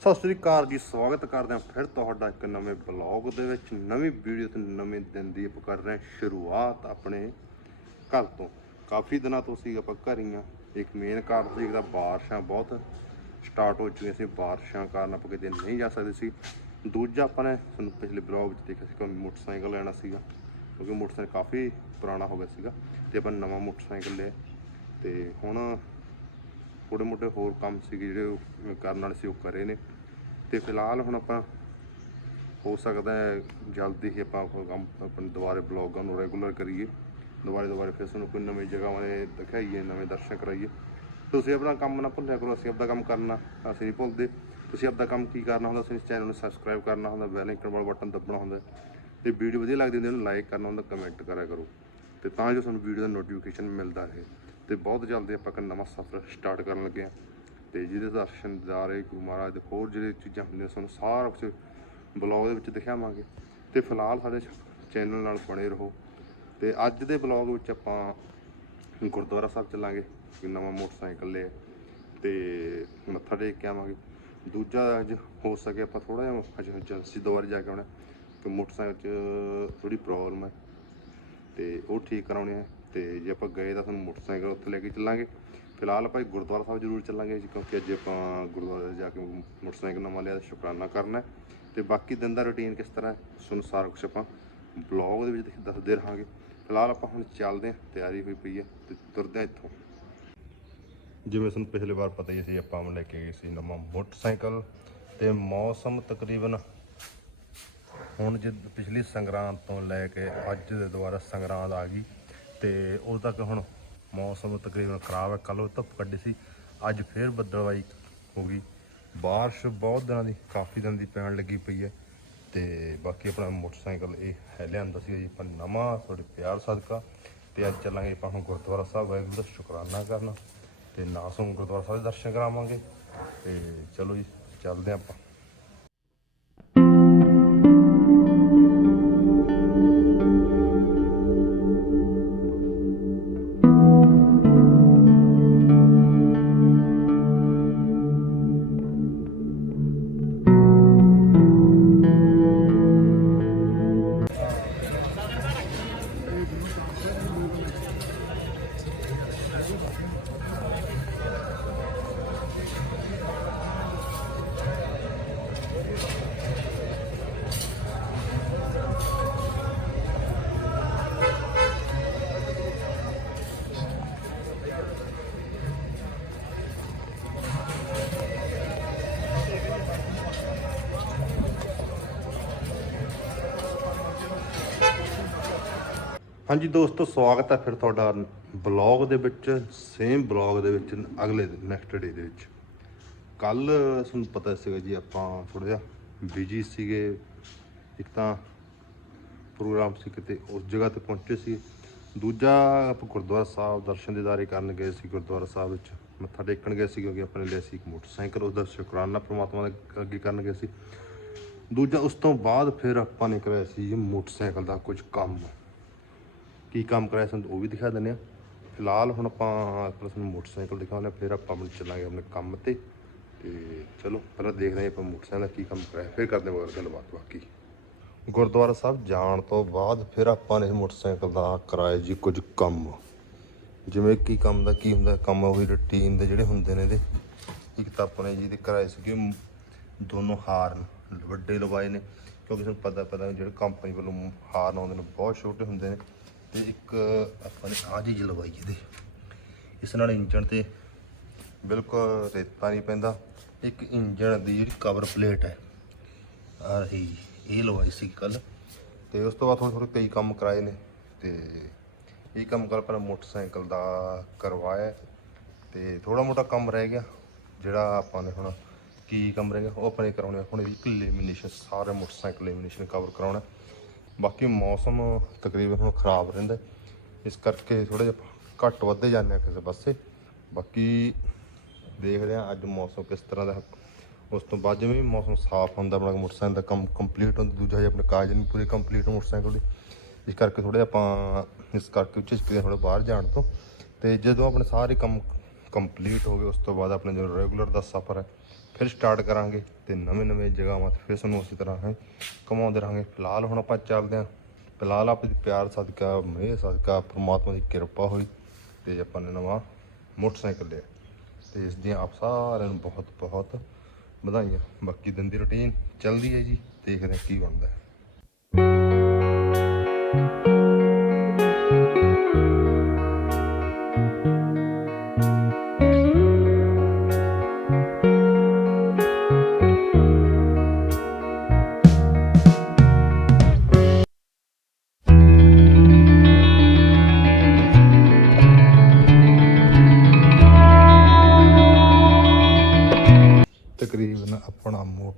ਸਤਿ ਸ੍ਰੀ ਅਕਾਲ ਜੀ, ਸਵਾਗਤ ਕਰਦੇ ਹਾਂ ਫਿਰ ਤੁਹਾਡਾ ਇੱਕ ਨਵੇਂ ਬਲੌਗ ਦੇ ਵਿੱਚ। ਨਵੀਂ ਵੀਡੀਓ ਤੇ ਨਵੇਂ ਦਿਨ ਦੀ ਆਪਾਂ ਕਰ ਰਹੇ ਹਾਂ ਸ਼ੁਰੂਆਤ ਆਪਣੇ ਘਰ ਤੋਂ। ਕਾਫੀ ਦਿਨਾਂ ਤੋਂ ਸੀ ਆਪਾਂ ਘਰ ਹੀ ਹਾਂ। ਇੱਕ ਮੇਨ ਕਾਰਨ ਸੀ ਦਾ ਬਾਰਿਸ਼ਾਂ ਬਹੁਤ ਸਟਾਰਟ ਹੋ ਚੁੱਕੀਆਂ ਸੀ। ਬਾਰਿਸ਼ਾਂ ਕਾਰਨ ਆਪਾਂ ਕਿਤੇ ਨਹੀਂ ਜਾ ਸਕਦੇ ਸੀ। ਦੂਜਾ ਆਪਾਂ ਨੇ ਤੁਹਾਨੂੰ ਪਿਛਲੇ ਬਲੌਗ ਵਿੱਚ ਦੇਖਿਆ ਸੀ ਕਿ ਮੋਟਰਸਾਈਕਲ ਲੈਣਾ ਸੀਗਾ, ਕਿਉਂਕਿ ਮੋਟਰਸਾਈਕਲ ਕਾਫੀ ਪੁਰਾਣਾ ਹੋ ਗਿਆ ਸੀਗਾ। ਤੇ ਆਪਾਂ ਨਵਾਂ ਮੋਟਰਸਾਈਕਲ ਲਿਆ। ਤੇ ਹੁਣ ਥੋੜੇ ਮੋਟੇ ਹੋਰ ਕੰਮ ਸੀਗੇ ਜਿਹੜੇ ਉਹ ਕਰਨ ਵਾਲੇ ਸੀ, ਉਹ ਕਰੇ ਨੇ। ਤੇ ਫਿਲਹਾਲ ਹੁਣ ਆਪਾਂ ਹੋ ਸਕਦਾ ਹੈ ਜਲਦੀ ਹੀ ਆਪਾਂ ਕੰਮ, ਆਪਣੇ ਦੁਬਾਰੇ ਬਲੌਗਾਂ ਨੂੰ ਰੈਗੂਲਰ ਕਰੀਏ। ਦੁਬਾਰੇ ਦੁਬਾਰੇ ਫਿਰ ਤੁਹਾਨੂੰ ਕੋਈ ਨਵੀਂ ਜਗ੍ਹਾ ਦੇ ਦਿਖਾਈਏ, ਨਵੇਂ ਦਰਸ਼ਨ ਕਰਾਈਏ। ਤੁਸੀਂ ਆਪਣਾ ਕੰਮ ਨਾ ਭੁੱਲਿਆ ਕਰੋ, ਅਸੀਂ ਆਪਣਾ ਕੰਮ ਕਰਨਾ, ਅਸੀਂ ਨਹੀਂ ਭੁੱਲਦੇ। ਤੁਸੀਂ ਆਪਦਾ ਕੰਮ ਕੀ ਕਰਨਾ ਹੁੰਦਾ, ਤੁਸੀਂ ਚੈਨਲ ਨੂੰ ਸਬਸਕ੍ਰਾਈਬ ਕਰਨਾ ਹੁੰਦਾ ਬੈਲ ਆਈਕਨ ਵਾਲਾ ਬਟਨ ਦੱਬਣਾ ਹੁੰਦਾ। ਤੇ ਵੀਡੀਓ ਵਧੀਆ ਲੱਗਦੀ ਹੁੰਦੀ ਉਹਨੂੰ ਲਾਈਕ ਕਰਨਾ ਹੁੰਦਾ ਕਮੈਂਟ ਕਰਿਆ ਕਰੋ। ਤੇ ਤਾਂ ਜੋ ਤੁਹਾਨੂੰ ਵੀਡੀਓ ਦਾ ਨੋਟੀਫਿਕੇਸ਼ਨ ਮਿਲਦਾ ਰਹੇ। ਤੇ ਬਹੁਤ ਜਲਦੀ ਆਪਾਂ ਇੱਕ ਨਵਾਂ ਸਫ਼ਰ ਸਟਾਰਟ ਕਰਨ ਲੱਗੇ ਹਾਂ। ਤੇ ਜਿਹਦੇ ਦਰਸ਼ਨ ਦਿਦਾਰੇ ਗੁਰੂ ਮਹਾਰਾਜ ਦੇ, ਹੋਰ ਜਿਹੜੇ ਚੀਜ਼ਾਂ ਹੁੰਦੀਆਂ ਸਾਨੂੰ ਸਾਰਾ ਕੁਝ ਬਲੌਗ ਦੇ ਵਿੱਚ ਦਿਖਾਵਾਂਗੇ। ਤੇ ਫਿਲਹਾਲ ਸਾਡੇ ਚੈਨਲ ਨਾਲ ਬਣੇ ਰਹੋ। ਤੇ ਅੱਜ ਦੇ ਬਲੌਗ ਵਿੱਚ ਆਪਾਂ ਗੁਰਦੁਆਰਾ ਸਾਹਿਬ ਚੱਲਾਂਗੇ ਨਵਾਂ ਮੋਟਰਸਾਈਕਲ ਲਿਆ। ਤੇ ਮੱਥਾ ਟੇਕ ਕੇ ਆਵਾਂਗੇ। ਦੂਜਾ ਅੱਜ ਹੋ ਸਕੇ ਆਪਾਂ ਥੋੜਾ ਜਿਹਾ ਅੱਜ ਏਜੰਸੀ ਦੁਆਰੇ ਜਾ ਕੇ ਆਉਣਾ, ਕਿ ਮੋਟਰਸਾਈਕਲ 'ਚ ਥੋੜੀ ਪ੍ਰੋਬਲਮ ਹੈ। ਤੇ ਉਹ ਠੀਕ ਕਰਾਉਣੀ ਹੈ। ਤੇ ਜੇ ਆਪਾਂ ਗਏ ਤਾਂ ਤੁਹਾਨੂੰ ਮੋਟਰਸਾਈਕਲ ਉੱਥੇ ਲੈ ਕੇ ਚੱਲਾਂਗੇ। ਫਿਲਹਾਲ ਆਪਾਂ ਗੁਰਦੁਆਰਾ ਸਾਹਿਬ ਜ਼ਰੂਰ ਚੱਲਾਂਗੇ ਕਿਉਂਕਿ ਅੱਜ ਆਪਾਂ ਗੁਰਦੁਆਰੇ ਜਾ ਕੇ ਮੋਟਰਸਾਈਕਲ ਨਵਾਂ ਲਿਆ ਤਾਂ ਸ਼ੁਕਰਾਨਾ ਕਰਨਾ ਹੈ। ਤੇ ਬਾਕੀ ਦਿਨ ਦਾ ਰੁਟੀਨ ਕਿਸ ਤਰ੍ਹਾਂ ਹੈ, ਤੁਹਾਨੂੰ ਸਾਰਾ ਕੁਝ ਆਪਾਂ ਬਲੌਗ ਦੇ ਵਿੱਚ ਦੱਸਦੇ ਰਹਾਂਗੇ। ਫਿਲਹਾਲ ਆਪਾਂ ਹੁਣ ਚੱਲਦੇ ਹਾਂ, ਤਿਆਰੀ ਹੋਈ ਪਈ ਹੈ ਤੇ ਤੁਰਦੇ ਹਾਂ ਇੱਥੋਂ। ਜਿਵੇਂ ਤੁਹਾਨੂੰ ਪਿਛਲੇ ਵਾਰ ਪਤਾ ਹੀ ਸੀ, ਆਪਾਂ ਲੈ ਕੇ ਗਏ ਸੀ ਨਵਾਂ ਮੋਟਰਸਾਈਕਲ ਤੇ ਮੌਸਮ ਤਕਰੀਬਨ ਹੁਣ ਜੇ ਪਿਛਲੀ ਸੰਗਰਾਂਦ ਤੋਂ ਲੈ ਕੇ ਅੱਜ ਦੇ ਦੁਆਰਾ ਸੰਗਰਾਂਦ ਆ ਗਈ। ਤੇ ਉਦੋਂ ਤੱਕ ਹੁਣ ਮੌਸਮ ਤਕਰੀਬਨ ਖਰਾਬ ਹੈ। ਕੱਲ੍ਹ ਧੁੱਪ ਕੱਢੀ ਸੀ, ਅੱਜ ਫੇਰ ਬੱਦਲਵਾਈ ਹੋ ਗਈ। ਬਾਰਿਸ਼ ਬਹੁਤ ਦਿਨਾਂ ਦੀ, ਕਾਫੀ ਦਿਨ ਦੀ ਪੈਣ ਲੱਗੀ ਪਈ ਹੈ ਤੇ ਬਾਕੀ ਆਪਣਾ ਮੋਟਰਸਾਈਕਲ ਇਹ ਹੈ ਲਿਆਂਦਾ ਸੀ ਜੀ। ਆਪਾਂ ਨਵਾਂ, ਤੁਹਾਡੇ ਪਿਆਰ ਸਦਕਾ ਤੇ ਅੱਜ ਚੱਲਾਂਗੇ ਆਪਾਂ ਹੁਣ ਗੁਰਦੁਆਰਾ ਸਾਹਿਬ। ਵਾਹਿਗੁਰੂ ਦਾ ਸ਼ੁਕਰਾਨਾ ਕਰਨ ਤੇ ਨਾਸੋਂ ਗੁਰਦੁਆਰਾ ਸਾਹਿਬ ਦੇ ਦਰਸ਼ਨ ਕਰਾਵਾਂਗੇ ਤੇ ਚਲੋ ਜੀ, ਚੱਲਦੇ ਹਾਂ ਆਪਾਂ। ਹਾਂਜੀ ਦੋਸਤੋ, ਸਵਾਗਤ ਹੈ ਫਿਰ ਤੁਹਾਡਾ ਬਲੌਗ ਦੇ ਵਿੱਚ ਸੇਮ ਬਲੌਗ ਦੇ ਵਿੱਚ, ਅਗਲੇ ਨੈਕਸਟ ਡੇ ਦੇ ਵਿੱਚ। ਕੱਲ ਤੁਹਾਨੂੰ ਪਤਾ ਸੀਗਾ ਜੀ, ਆਪਾਂ ਥੋੜਾ ਜਿਹਾ ਬਿਜ਼ੀ ਸੀਗੇ। ਇੱਕ ਤਾਂ ਪ੍ਰੋਗਰਾਮ ਸੀ ਕਿਤੇ ਉਸ ਜਗ੍ਹਾ ਤੇ ਪਹੁੰਚੇ ਸੀ। ਦੂਜਾ, ਆਪਾਂ ਗੁਰਦੁਆਰਾ ਸਾਹਿਬ ਦਰਸ਼ਨ ਦੀਦਾਰੇ ਕਰਨ ਗਏ ਸੀ ਗੁਰਦੁਆਰਾ ਸਾਹਿਬ ਵਿੱਚ। ਮੱਥਾ ਟੇਕਣ ਗਏ ਸੀ ਕਿਉਂਕਿ ਆਪਣੇ ਲਈ ਸੀ ਇੱਕ ਮੋਟਰਸਾਈਕਲ ਉਸ ਦਾ ਸ਼ੁਕਰਾਨਾ ਪ੍ਰਮਾਤਮਾ ਦੇ ਅੱਗੇ ਕਰਨ ਗਏ ਸੀ। ਦੂਜਾ, ਉਸ ਤੋਂ ਬਾਅਦ ਫਿਰ ਆਪਾਂ ਨੇ ਕਰਿਆ ਸੀ ਮੋਟਰਸਾਈਕਲ ਦਾ ਕੁਝ ਕੰਮ। ਕੀ ਕੰਮ ਕਰਾਇਆ ਸਾਨੂੰ ਉਹ ਵੀ ਦਿਖਾ ਦਿੰਦੇ ਆ ਫਿਲਹਾਲ ਹੁਣ ਆਪਾਂ ਆਪਣਾ ਤੁਹਾਨੂੰ ਮੋਟਰਸਾਈਕਲ ਦਿਖਾਉਂਦੇ ਹਾਂ, ਫਿਰ ਆਪਾਂ ਆਪਣੇ ਚੱਲਾਂਗੇ ਆਪਣੇ ਕੰਮ ਤੇ। ਤੇ ਚਲੋ, ਪਹਿਲਾਂ ਦੇਖਦੇ ਹਾਂ ਆਪਾਂ ਮੋਟਰਸਾਈਕਲ ਦਾ ਕੀ ਕੰਮ ਕਰਾਇਆ, ਫਿਰ ਕਰਦੇ ਹਾਂ ਗੱਲਬਾਤ ਬਾਕੀ। ਗੁਰਦੁਆਰਾ ਸਾਹਿਬ ਜਾਣ ਤੋਂ ਬਾਅਦ ਫਿਰ ਆਪਾਂ ਨੇ ਮੋਟਰਸਾਈਕਲ ਦਾ ਕਰਾਇਆ ਜੀ ਕੁਝ ਕੰਮ। ਜਿਵੇਂ ਕੀ ਕੰਮ ਦਾ ਕੀ ਹੁੰਦਾ, ਕੰਮ ਉਹੀ ਰੁਟੀਨ ਦੇ ਜਿਹੜੇ ਹੁੰਦੇ ਨੇ ਇਹਦੇ। ਇੱਕ ਤਾਂ ਆਪਣੇ ਜੀ ਦੇ ਕਰਾਏ ਸੀਗੇ ਦੋਨੋਂ ਹਾਰਨ ਵੱਡੇ ਲਵਾਏ ਨੇ, ਕਿਉਂਕਿ ਤੁਹਾਨੂੰ ਪਤਾ ਪਤਾ ਜਿਹੜੇ ਕੰਪਨੀ ਵੱਲੋਂ ਹਾਰਨ ਆਉਂਦੇ ਨੇ, ਬਹੁਤ ਛੋਟੇ ਹੁੰਦੇ ਨੇ। ਤੇ ਇੱਕ ਆਪਾਂ ਨੇ ਆਹ ਚੀਜ਼ ਲਵਾਈ ਇਹਦੇ। ਇਸ ਨਾਲ ਇੰਜਣ ਤੇ ਬਿਲਕੁਲ ਰੇਤਾ ਨਹੀਂ ਪੈਂਦਾ। ਇੱਕ ਇੰਜਣ ਦੀ ਜਿਹੜੀ ਕਵਰ ਪਲੇਟ ਹੈ, ਆ ਰਹੀ ਇਹ ਲਵਾਈ ਸੀ ਕੱਲ ਤੇ ਉਸ ਤੋਂ ਬਾਅਦ ਥੋੜ੍ਹੇ ਥੋੜ੍ਹੇ ਕਈ ਕੰਮ ਕਰਾਏ ਨੇ। ਤੇ ਇਹ ਕੰਮ ਕੱਲ ਪਰ ਮੋਟਰਸਾਈਕਲ ਦਾ ਕਰਵਾਇਆ। ਤੇ ਥੋੜਾ ਮੋਟਾ ਕੰਮ ਰਹਿ ਗਿਆ, ਜਿਹੜਾ ਆਪਾਂ ਨੇ ਹੁਣ ਕੀ ਕੰਮ ਰਹਿ ਗਿਆ, ਉਹ ਆਪਣੇ ਕਰਾਉਣੇ ਹੁਣ ਇਹਦੀ ਲੈਮੀਨੇਸ਼ਨ ਸਾਰੇ ਮੋਟਰਸਾਈਕਲ ਲੈਮੀਨੇਸ਼ਨ ਕਵਰ ਕਰਾਉਣਾ। ਬਾਕੀ ਮੌਸਮ ਤਕਰੀਬਨ ਹੁਣ ਖਰਾਬ ਰਹਿੰਦਾ ਇਸ ਕਰਕੇ ਥੋੜਾ ਜਿਹਾ ਘੱਟ ਵੱਧੇ ਜਾਂਦੇ ਆ ਕਿਸੇ ਪਾਸੇ। ਬਾਕੀ ਦੇਖਦੇ ਆ ਅੱਜ ਮੌਸਮ ਕਿਸ ਤਰ੍ਹਾਂ ਦਾ ਉਸ ਤੋਂ ਬਾਅਦ ਜਿਵੇਂ ਵੀ ਮੌਸਮ ਸਾਫ਼ ਹੁੰਦਾ, ਆਪਣਾ ਮੋਟਰਸਾਈਕਲ ਦਾ ਕੰਮ ਕੰਪਲੀਟ ਹੁੰਦਾ, ਦੂਜਾ ਜਿਹਾ ਆਪਣੇ ਕਾਜ ਨਹੀਂ ਪੂਰੇ ਕੰਪਲੀਟ ਮੋਟਰਸਾਈਕਲ ਦੇ। ਇਸ ਕਰਕੇ ਥੋੜੇ ਆਪਾਂ ਇਸ ਕਰਕੇ ਉੱਚੇ ਚੁੱਕੇ ਥੋੜੇ ਬਾਹਰ ਜਾਣ ਤੋਂ। ਤੇ ਜਦੋਂ ਆਪਣੇ ਸਾਰੇ ਕੰਮ ਕੰਪਲੀਟ ਹੋ ਗਏ, ਉਸ ਤੋਂ ਬਾਅਦ ਆਪਣੇ ਜੋ ਰੈਗੂਲਰ ਦਾ ਸਫ਼ਰ ਹੈ, ਫਿਰ ਸਟਾਰਟ ਕਰਾਂਗੇ ਤੇ ਨਵੇਂ ਨਵੇਂ ਜਗ੍ਹਾਵਾਂ ਤੇ ਫਿਰ ਸਾਨੂੰ ਉਸੇ ਤਰ੍ਹਾਂ ਹੈ ਕਮਾਉਂਦੇ ਰਹਾਂਗੇ। ਫਿਲਹਾਲ ਹੁਣ ਆਪਾਂ ਚੱਲਦੇ ਹਾਂ। ਫਿਲਹਾਲ ਆਪਣੀ ਪਿਆਰ, ਸਦਕਾ, ਮਿਹਰ, ਸਦਕਾ, ਪ੍ਰਮਾਤਮਾ ਦੀ ਕਿਰਪਾ ਹੋਈ ਤੇ ਆਪਾਂ ਨੇ ਨਵਾਂ ਮੋਟਰਸਾਈਕਲ ਲਿਆ। ਤੇ ਇਸ ਦੀਆਂ ਆਪ ਸਾਰਿਆਂ ਨੂੰ ਬਹੁਤ ਬਹੁਤ ਵਧਾਈਆਂ। ਬਾਕੀ ਦਿਨ ਦੀ ਰੁਟੀਨ ਚੱਲਦੀ ਹੈ ਜੀ, ਦੇਖਦੇ ਹਾਂ ਕੀ ਬਣਦਾ ਹੈ।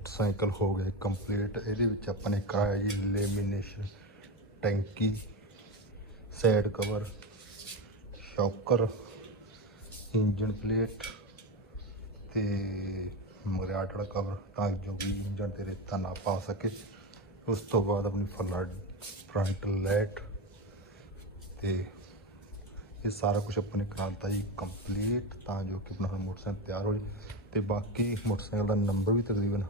ਆਪਣਾ ਮੋਟਰਸਾਈਕਲ ਹੋ ਗਿਆ ਕੰਪਲੀਟ ਇਹਦੇ ਵਿੱਚ ਆਪਾਂ ਨੇ ਕਰਾਇਆ ਜੀ ਲੈਮੀਨੇਸ਼ਨ ਟੈਂਕੀ side cover shocker engine plate ਤੇ ਮਰਿਆਟ ਵਾਲਾ ਕਵਰ ਤਾਂ ਜੋ ਕਿ ਇੰਜਨ ਤੇ ਰੇਤਾ ਨਾ ਪਾ ਸਕੇ। ਉਸ ਤੋਂ ਬਾਅਦ ਆਪਣੀ ਫਲੱਡ ਫਰੰਟ ਲਾਈਟ ਤੇ ਇਹ ਸਾਰਾ ਕੁਝ ਆਪਣੇ ਕਰਾਤਾ ਜੀ ਕੰਪਲੀਟ ਤਾਂ ਜੋ ਕਿ ਆਪਣਾ ਮੋਟਰਸਾਈਕਲ ਤਿਆਰ ਹੋ ਜਾਏ ਤੇ ਬਾਕੀ ਮੋਟਰਸਾਈਕਲ ਦਾ ਨੰਬਰ ਵੀ ਤਕਰੀਬਨ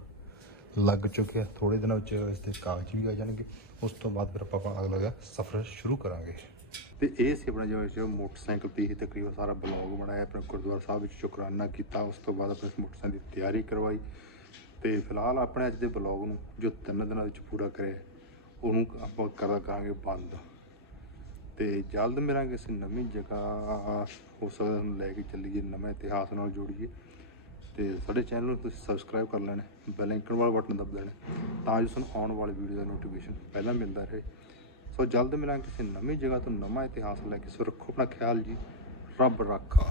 ਲੱਗ ਚੁੱਕਿਆ ਥੋੜੇ ਦਿਨਾਂ ਵਿੱਚ ਇਸ ਦੇ ਕਾਗਜ਼ ਵੀ ਆ ਜਾਣਗੇ। ਉਸ ਤੋਂ ਬਾਅਦ ਫਿਰ ਆਪਾਂ ਅਗਲਾ ਗਾ ਸਫ਼ਰ ਸ਼ੁਰੂ ਕਰਾਂਗੇ। ਤੇ ਇਹ ਸੀ ਆਪਣਾ ਜੋ ਮੋਟਰਸਾਈਕਲ ਤੇ ਹੀ ਤਕਰੀਬਨ ਸਾਰਾ ਬਲੌਗ ਬਣਾਇਆ ਆਪਣੇ ਗੁਰਦੁਆਰਾ ਸਾਹਿਬ ਵਿੱਚ ਸ਼ੁਕਰਾਨਾ ਕੀਤਾ। ਉਸ ਤੋਂ ਬਾਅਦ ਆਪਣੇ ਮੋਟਰਸਾਈਕਲ ਦੀ ਤਿਆਰੀ ਕਰਵਾਈ। ਤੇ ਫਿਲਹਾਲ ਆਪਣੇ ਅੱਜ ਦੇ ਬਲੌਗ ਨੂੰ ਜੋ ਤਿੰਨ ਦਿਨਾਂ ਵਿੱਚ ਪੂਰਾ ਕਰਿਆ, ਉਹਨੂੰ ਆਪਾਂ ਕਰਦਾ ਕਰਾਂਗੇ ਬੰਦ। ਤੇ ਜਲਦ ਮਿਲਾਂਗੇ ਕਿਸੇ ਨਵੀਂ ਜਗ੍ਹਾ। ਹੋ ਸਕਦਾ ਲੈ ਕੇ ਚੱਲੀਏ, ਨਵੇਂ ਇਤਿਹਾਸ ਨਾਲ ਜੋੜੀਏ। ਤੇ ਸਾਡੇ ਚੈਨਲ ਨੂੰ ਤੁਸੀਂ ਸਬਸਕ੍ਰਾਈਬ ਕਰ ਲੈਣਾ ਬੈਲ ਆਈਕਨ ਵਾਲਾ ਬਟਨ ਦਬ ਦੇਣਾ, ਤਾਂ ਜੋ ਤੁਹਾਨੂੰ ਆਉਣ ਵਾਲੀ ਵੀਡੀਓ ਦਾ ਨੋਟੀਫਿਕੇਸ਼ਨ ਪਹਿਲਾਂ ਮਿਲਦਾ ਰਹੇ। ਸੋ ਜਲਦ ਮਿਲਾਂਗੇ ਕਿਸੇ ਨਵੀਂ ਜਗ੍ਹਾ ਤੋਂ ਨਵਾਂ ਇਤਿਹਾਸ ਲੈ ਕੇ। ਸੋ ਰੱਖੋ ਆਪਣਾ ਖਿਆਲ ਜੀ, ਰੱਬ ਰਾਖਾ।